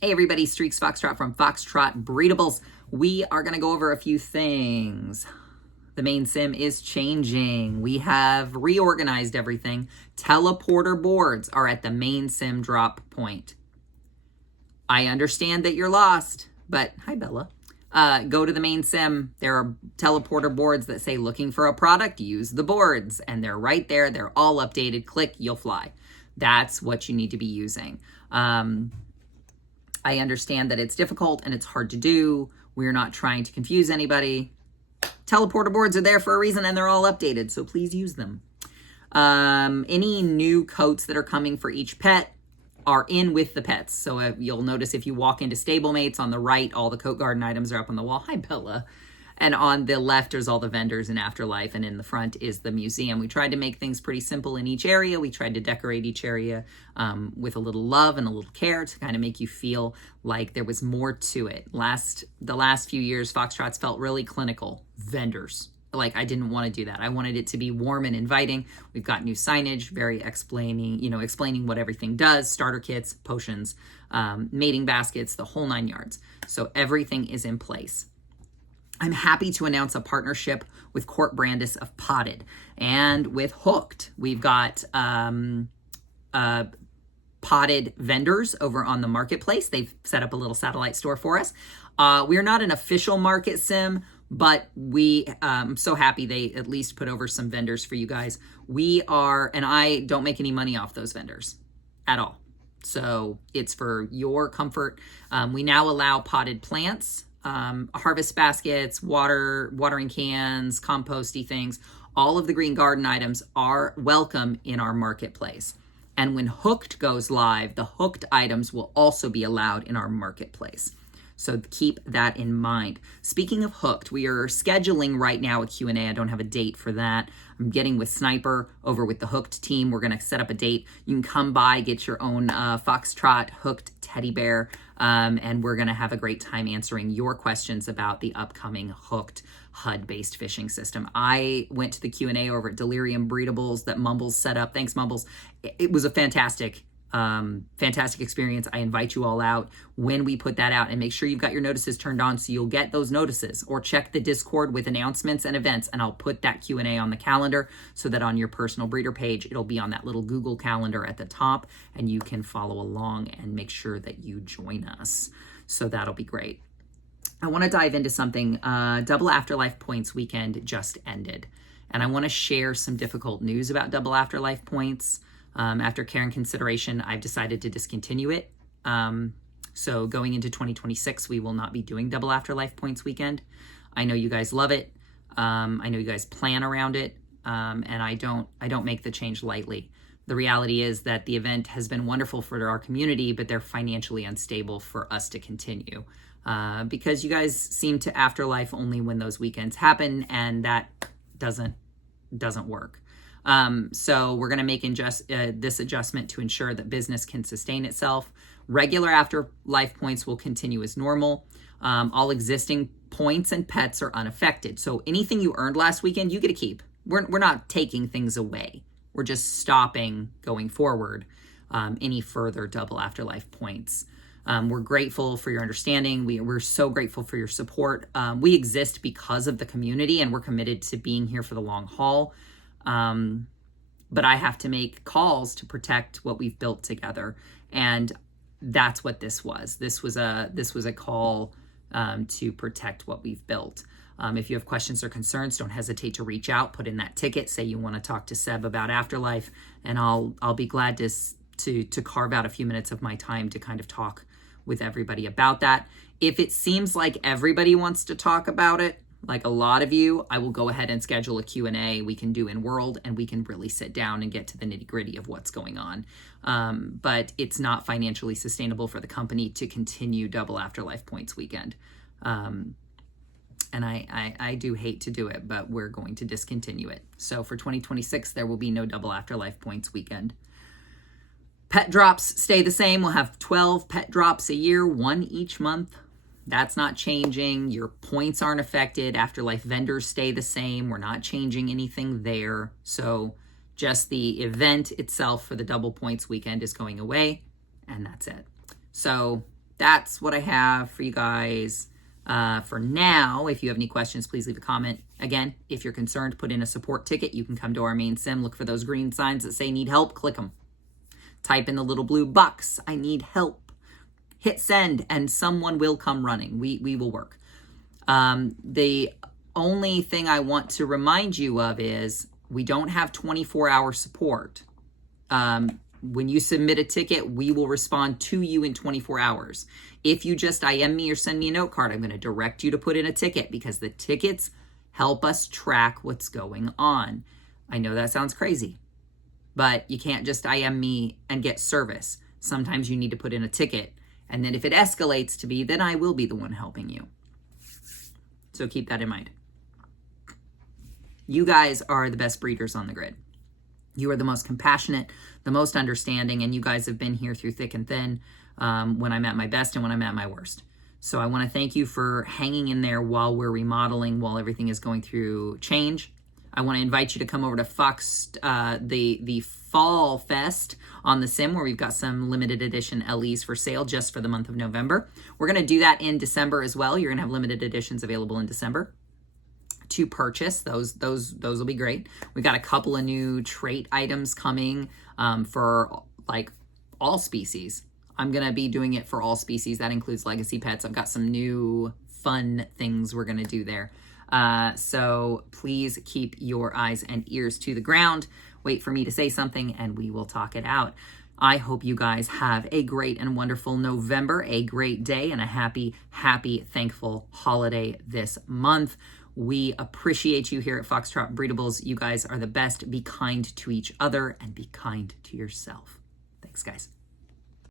Hey everybody, Streaks Foxtrot from Foxtrot Breedables. We are going to go over a few things. The main sim is changing. We have reorganized everything. Teleporter boards are at the main sim drop point. I understand that you're lost, but hi Bella. Go to the main sim. There are teleporter boards that say looking for a product, use the boards. And they're right there. They're all updated. Click, you'll fly. That's what you need to be using. I understand that it's difficult and it's hard to do. We're not trying to confuse anybody. Teleporter boards are there for a reason and they're all updated, so please use them. Any new coats that are coming for each pet are in with the pets. So you'll notice if you walk into stablemates on the right, all the coat garden items are up on the wall. Hi, Bella. And on the left, there's all the vendors in Afterlife, and in the front is the museum. We tried to make things pretty simple in each area. We tried to decorate each area with a little love and a little care to kind of make you feel like there was more to it. The last few years, Foxtrots felt really clinical. Vendors. Like, I didn't want to do that. I wanted it to be warm and inviting. We've got new signage, very explaining what everything does, starter kits, potions, mating baskets, the whole 9 yards. So everything is in place. I'm happy to announce a partnership with Court Brandis of Potted and with Hooked. We've got Potted vendors over on the marketplace. They've set up a little satellite store for us. We are not an official market sim, but I'm so happy they at least put over some vendors for you guys. And I don't make any money off those vendors at all. So it's for your comfort. We now allow potted plants, harvest baskets, watering cans, composty things. All of the green garden items are welcome in our marketplace. And when Hooked goes live, the Hooked items will also be allowed in our marketplace. So keep that in mind. Speaking of Hooked, we are scheduling right now a Q&A. I don't have a date for that. I'm getting with Sniper over with the Hooked team. We're going to set up a date. You can come by, get your own Foxtrot Hooked teddy bear, and we're going to have a great time answering your questions about the upcoming Hooked HUD-based fishing system. I went to the Q&A over at Delirium Breedables that Mumbles set up. Thanks, Mumbles. It was a fantastic experience. I invite you all out when we put that out, and make sure you've got your notices turned on so you'll get those notices, or check the Discord with announcements and events, and I'll put that Q&A on the calendar so that on your personal breeder page, it'll be on that little Google calendar at the top, and you can follow along and make sure that you join us. So that'll be great. I want to dive into something. Double Afterlife Points weekend just ended, and I want to share some difficult news about Double Afterlife Points. After care and consideration, I've decided to discontinue it. So going into 2026, we will not be doing Double Afterlife Points weekend. I know you guys love it. I know you guys plan around it. And I don't make the change lightly. The reality is that the event has been wonderful for our community, but they're financially unstable for us to continue. Because you guys seem to Afterlife only when those weekends happen, and that doesn't work. So we're going to make this adjustment to ensure that business can sustain itself. Regular Afterlife points will continue as normal. All existing points and pets are unaffected. So anything you earned last weekend, you get to keep. We're not taking things away. We're just stopping going forward any further Double Afterlife points. We're grateful for your understanding. We're so grateful for your support. We exist because of the community, and we're committed to being here for the long haul. But I have to make calls to protect what we've built together. And that's what this was. This was a call to protect what we've built. If you have questions or concerns, don't hesitate to reach out, put in that ticket, say you want to talk to Seb about Afterlife, and I'll be glad to carve out a few minutes of my time to kind of talk with everybody about that. If it seems like everybody wants to talk about it, like a lot of you, I will go ahead and schedule a Q&A we can do in World, and we can really sit down and get to the nitty-gritty of what's going on. But it's not financially sustainable for the company to continue Double Afterlife Points weekend. And I do hate to do it, but we're going to discontinue it. So for 2026, there will be no Double Afterlife Points weekend. Pet drops stay the same. We'll have 12 pet drops a year, 1 each month. That's not changing. Your points aren't affected. Afterlife vendors stay the same. We're not changing anything there. So just the event itself for the double points weekend is going away, and that's it. So that's what I have for you guys for now. If you have any questions, please leave a comment. Again, if you're concerned, put in a support ticket. You can come to our main sim, look for those green signs that say need help, click them. Type in the little blue box, I need help. Hit send, and someone will come running. We will work. The only thing I want to remind you of is we don't have 24-hour support. When you submit a ticket, we will respond to you in 24 hours. If you just IM me or send me a note card, I'm going to direct you to put in a ticket because the tickets help us track what's going on. I know that sounds crazy, but you can't just IM me and get service. Sometimes you need to put in a ticket. And then if it escalates to be, then I will be the one helping you. So keep that in mind. You guys are the best breeders on the grid. You are the most compassionate, the most understanding, and you guys have been here through thick and thin when I'm at my best and when I'm at my worst. So I want to thank you for hanging in there while we're remodeling, while everything is going through change. I want to invite you to come over to the Fall Fest on the sim, where we've got some limited edition LEs for sale just for the month of November. We're going to do that in December as well. You're going to have limited editions available in December to purchase. Those will be great. We got a couple of new trait items coming for like all species. I'm going to be doing it for all species. That includes legacy pets. I've got some new fun things we're going to do there. So please keep your eyes and ears to the ground. Wait for me to say something and we will talk it out. I hope you guys have a great and wonderful November, a great day, and a happy, thankful holiday this month. We appreciate you here at Foxtrot Breedables. You guys are the best. Be kind to each other and be kind to yourself. Thanks, guys.